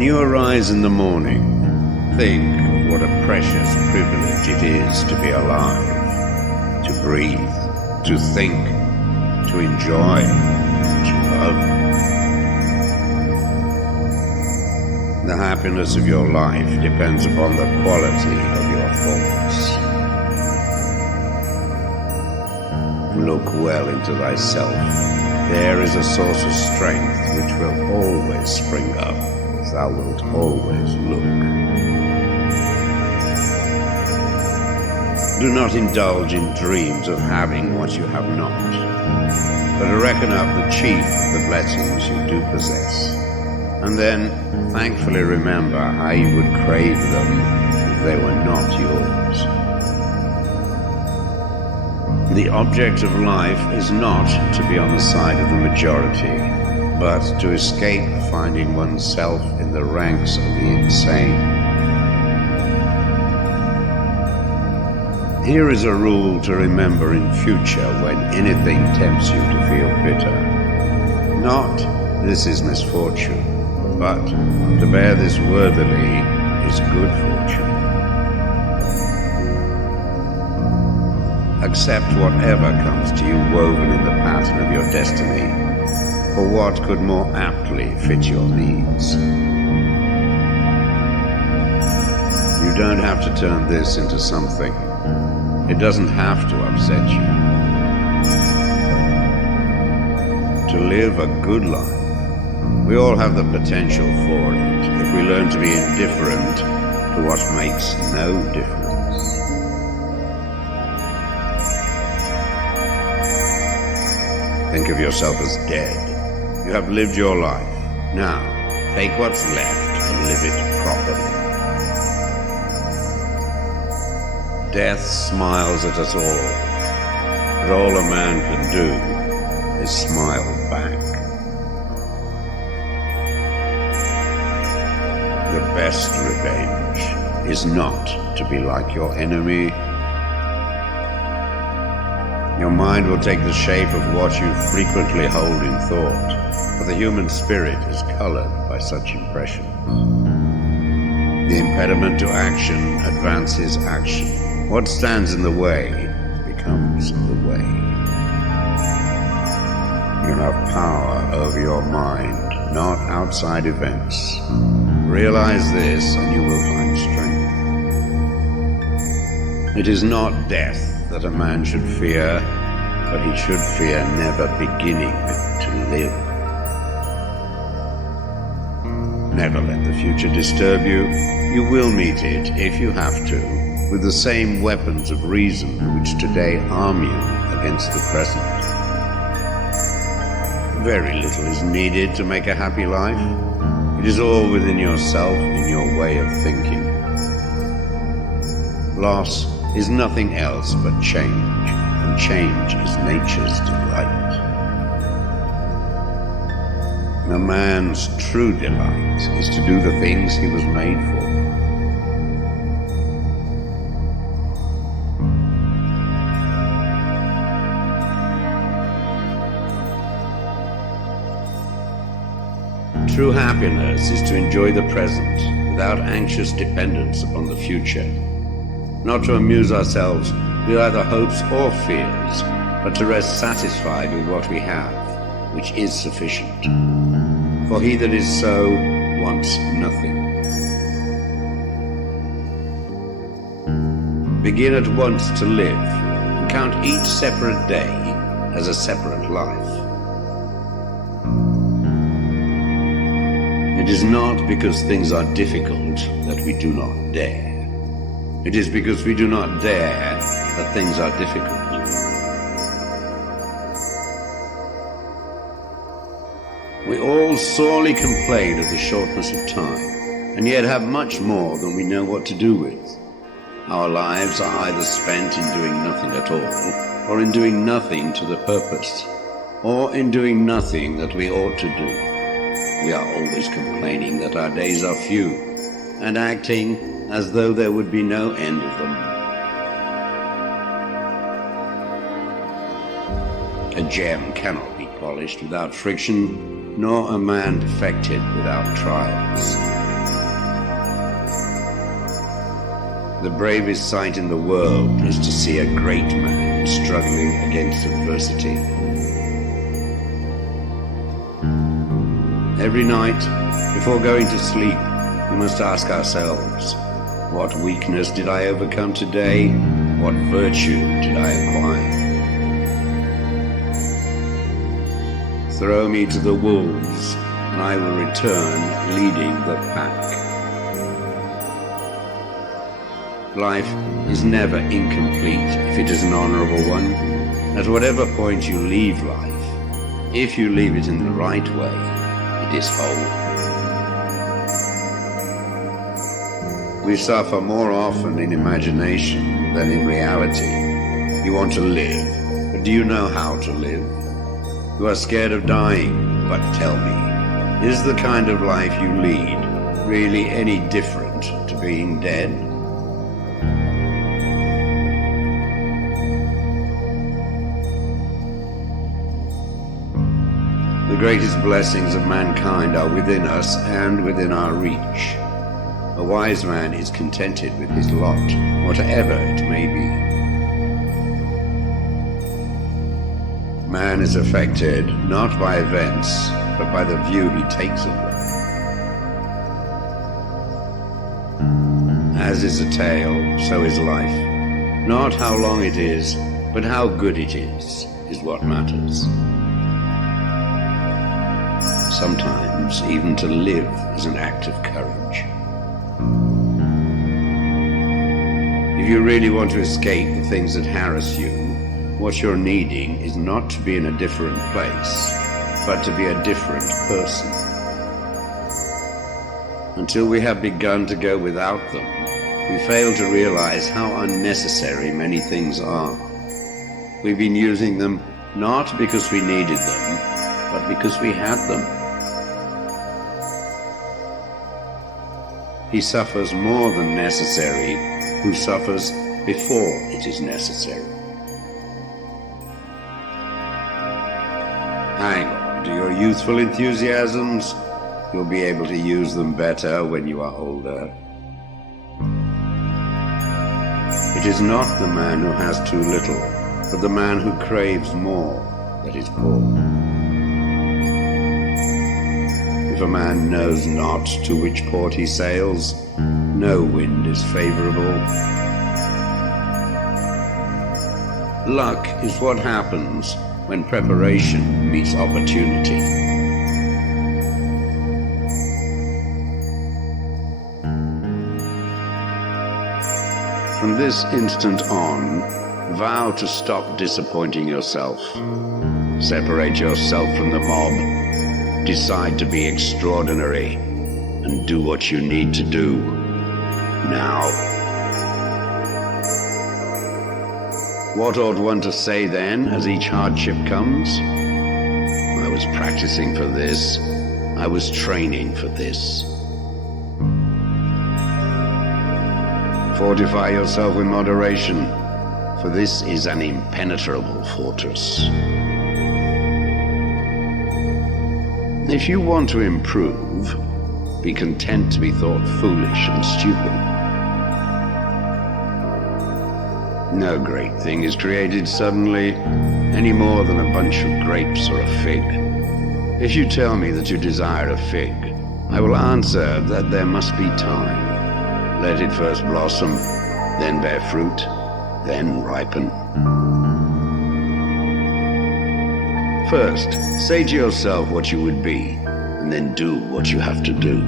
When you arise in the morning, think of what a precious privilege it is to be alive, to breathe, to think, to enjoy, to love. The happiness of your life depends upon the quality of your thoughts. Look well into thyself. There is a source of strength which will always spring up if thou wilt always look. Do not indulge in dreams of having what you have not, but reckon up the chief of the blessings you do possess, and then thankfully remember how you would crave them if they were not yours. The object of life is not to be on the side of the majority, but to escape finding oneself in the ranks of the insane. Here is a rule to remember in future when anything tempts you to feel bitter. Not, this is misfortune, but to bear this worthily is good fortune. Accept whatever comes to you woven in the pattern of your destiny, for what could more aptly fit your needs? You don't have to turn this into something. It doesn't have to upset you. To live a good life, we all have the potential for it if we learn to be indifferent to what makes no difference. Think of yourself as dead. You have lived your life. Now, take what's left and live it properly. Death smiles at us all, but all a man can do is smile back. The best revenge is not to be like your enemy. Your mind will take the shape of what you frequently hold in thought, for the human spirit is colored by such impressions. The impediment to action advances action. What stands in the way becomes the way. You have power over your mind, not outside events. Realize this and you will find strength. It is not death that a man should fear, but he should fear never beginning to live. Never let the future disturb you. You will meet it, if you have to, with the same weapons of reason which today arm you against the present. Very little is needed to make a happy life. It is all within yourself, in your way of thinking. Loss is nothing else but change, and change is nature's delight. A man's true delight is to do the things he was made for. True happiness is to enjoy the present without anxious dependence upon the future. Not to amuse ourselves with either hopes or fears, but to rest satisfied with what we have, which is sufficient. For he that is so wants nothing. Begin at once to live, and count each separate day as a separate life. It is not because things are difficult that we do not dare. It is because we do not dare that things are difficult. We all sorely complain of the shortness of time, and yet have much more than we know what to do with. Our lives are either spent in doing nothing at all, or in doing nothing to the purpose, or in doing nothing that we ought to do. We are always complaining that our days are few, and acting as though there would be no end of them. A gem cannot be polished without friction, nor a man perfected without trials. The bravest sight in the world is to see a great man struggling against adversity. Every night, before going to sleep, we must ask ourselves, what weakness did I overcome today? What virtue did I acquire? Throw me to the wolves, and I will return leading the pack. Life is never incomplete if it is an honorable one. At whatever point you leave life, if you leave it in the right way, it is whole. We suffer more often in imagination than in reality. You want to live, but do you know how to live? You are scared of dying, but tell me, is the kind of life you lead really any different to being dead? The greatest blessings of mankind are within us and within our reach. A wise man is contented with his lot, whatever it may be. Man is affected not by events, but by the view he takes of them. As is a tale, so is life. Not how long it is, but how good it is what matters. Sometimes even to live is an act of courage. If you really want to escape the things that harass you, what you're needing is not to be in a different place, but to be a different person. Until we have begun to go without them, we fail to realize how unnecessary many things are. We've been using them not because we needed them, but because we had them. He suffers more than necessary who suffers before it is necessary. Hang on to your youthful enthusiasms. You'll be able to use them better when you are older. It is not the man who has too little, but the man who craves more that is poor. If a man knows not to which port he sails, no wind is favorable. Luck is what happens when preparation meets opportunity. From this instant on, vow to stop disappointing yourself. Separate yourself from the mob. Decide to be extraordinary and do what you need to do now. What ought one to say then as each hardship comes? I was practicing for this. I was training for this. Fortify yourself with moderation, for this is an impenetrable fortress. If you want to improve, be content to be thought foolish and stupid. No great thing is created suddenly, any more than a bunch of grapes or a fig. If you tell me that you desire a fig, I will answer that there must be time. Let it first blossom, then bear fruit, then ripen. First, say to yourself what you would be, and then do what you have to do.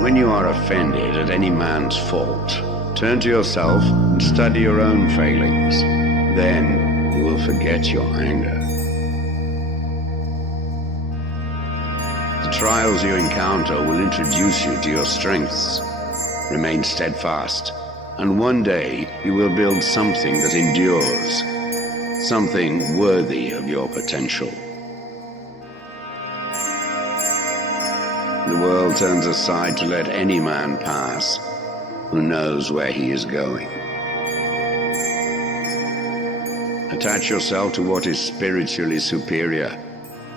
When you are offended at any man's fault, turn to yourself and study your own failings. Then you will forget your anger. The trials you encounter will introduce you to your strengths. Remain steadfast, and one day you will build something that endures. Something worthy of your potential. The world turns aside to let any man pass who knows where he is going. Attach yourself to what is spiritually superior,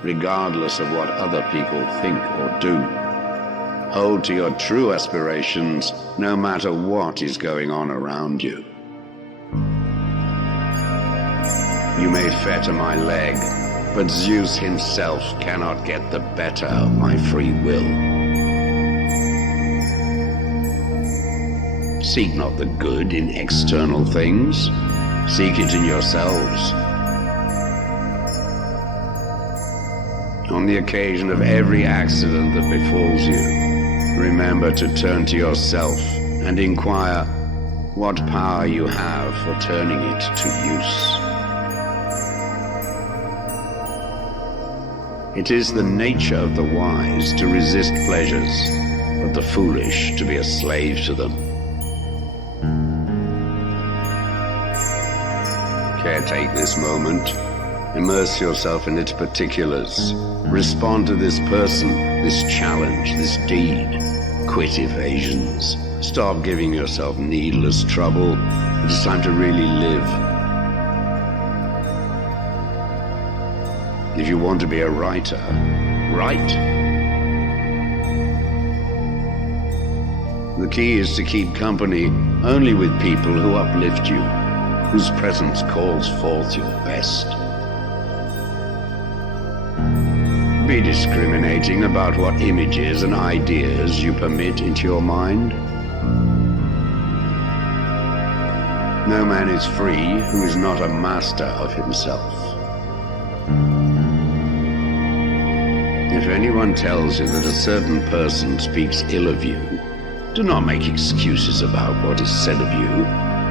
regardless of what other people think or do. Hold to your true aspirations, no matter what is going on around you. You may fetter my leg, but Zeus himself cannot get the better of my free will. Seek not the good in external things, seek it in yourselves. On the occasion of every accident that befalls you, remember to turn to yourself and inquire what power you have for turning it to use. It is the nature of the wise to resist pleasures, but the foolish to be a slave to them. Caretake this moment. Immerse yourself in its particulars. Respond to this person, this challenge, this deed. Quit evasions. Stop giving yourself needless trouble. It is time to really live. If you want to be a writer, write. The key is to keep company only with people who uplift you, whose presence calls forth your best. Be discriminating about what images and ideas you permit into your mind. No man is free who is not a master of himself. If anyone tells you that a certain person speaks ill of you, do not make excuses about what is said of you,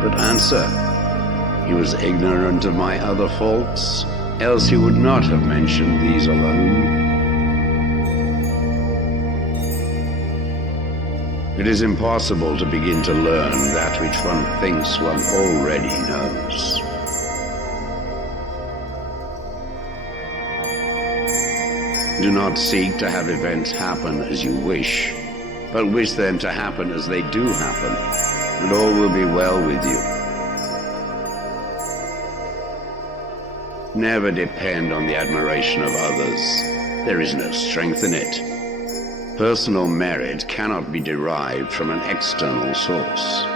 but answer, "He was ignorant of my other faults, else he would not have mentioned these alone." It is impossible to begin to learn that which one thinks one already knows. Do not seek to have events happen as you wish, but wish them to happen as they do happen, and all will be well with you. Never depend on the admiration of others. There is no strength in it. Personal merit cannot be derived from an external source.